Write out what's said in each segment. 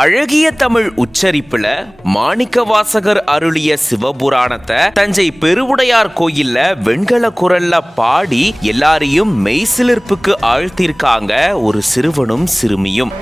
அழகிய தமிழ் உச்சரிப்புல மாணிக்கவாசகர் அருளிய சிவபுராணத்தை தஞ்சை பெருவுடையார் கோயில்ல வெண்கல குரல்ல பாடி எல்லாரையும் மெய்சிலிர்ப்புக்கு ஆழ்த்திருக்காங்க ஒரு சிறுவனும் சிறுமியும்.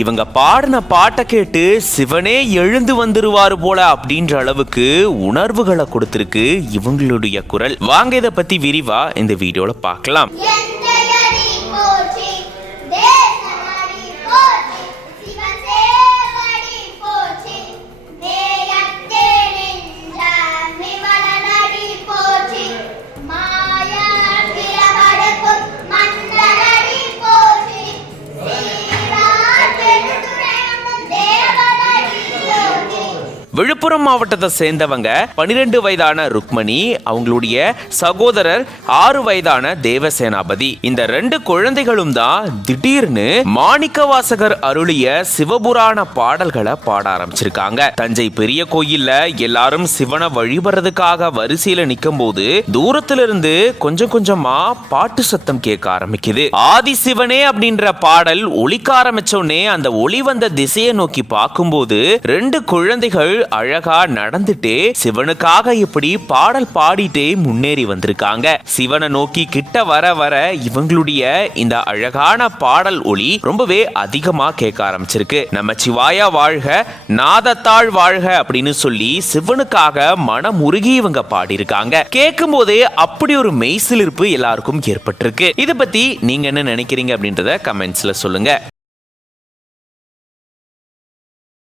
இவங்க பாடின பாட்டை கேட்டு சிவனே எழுந்து வந்துருவாரு போல அப்படின்ற அளவுக்கு உணர்வுகளை கொடுத்திருக்கு இவங்களுடைய குரல். வாங்க இதை பத்தி விரிவா இந்த வீடியோல பார்க்கலாம். விழுப்புரம் மாவட்டத்தை சேர்ந்தவங்க 12 வயதான ருக்மணி, அவங்களுடைய சகோதரர் 6 வயதான தேவசேனாபதி. இந்த 2 குழந்தைகளும் தான் திடீர்னு மாணிக்கவாசகர் அருளிய சிவபுராண பாடல்களை பாட ஆரம்பிச்சிருக்காங்க. தஞ்சை பெரிய கோயில்ல எல்லாரும் சிவனை வழிபடுறதுக்காக வரிசையில நிக்கும் போது தூரத்துல இருந்து கொஞ்சம் கொஞ்சமா பாட்டு சத்தம் கேட்க ஆரம்பிக்குது. ஆதி சிவனே அப்படின்ற பாடல் ஒலிக்க ஆரம்பிச்சோடனே அந்த ஒளி வந்த திசையை நோக்கி பார்க்கும்போது 2 குழந்தைகள் அழகா நடந்துட்டே சிவனுக்காக இப்படி பாடல் பாடிட்டே முன்னேறி வந்திருக்காங்க. சிவனை நோக்கி கிட்ட வர வர இவங்களுடைய இந்த அழகான பாடல் ஒளி ரொம்பவே அதிகமா கேட்க ஆரம்பிச்சிருக்கு. நம்ம சிவாயா வாழ்க, நாதத்தாள் வாழ்க அப்படின்னு சொல்லி சிவனுக்காக மனமுருகி இவங்க பாடியிருக்காங்க. கேட்கும் போதே அப்படி ஒரு மெய்சிலிர்ப்பு எல்லாருக்கும் ஏற்பட்டிருக்கு. இதை பத்தி நீங்க என்ன நினைக்கிறீங்க அப்படின்றத கமெண்ட்ஸ்ல சொல்லுங்க.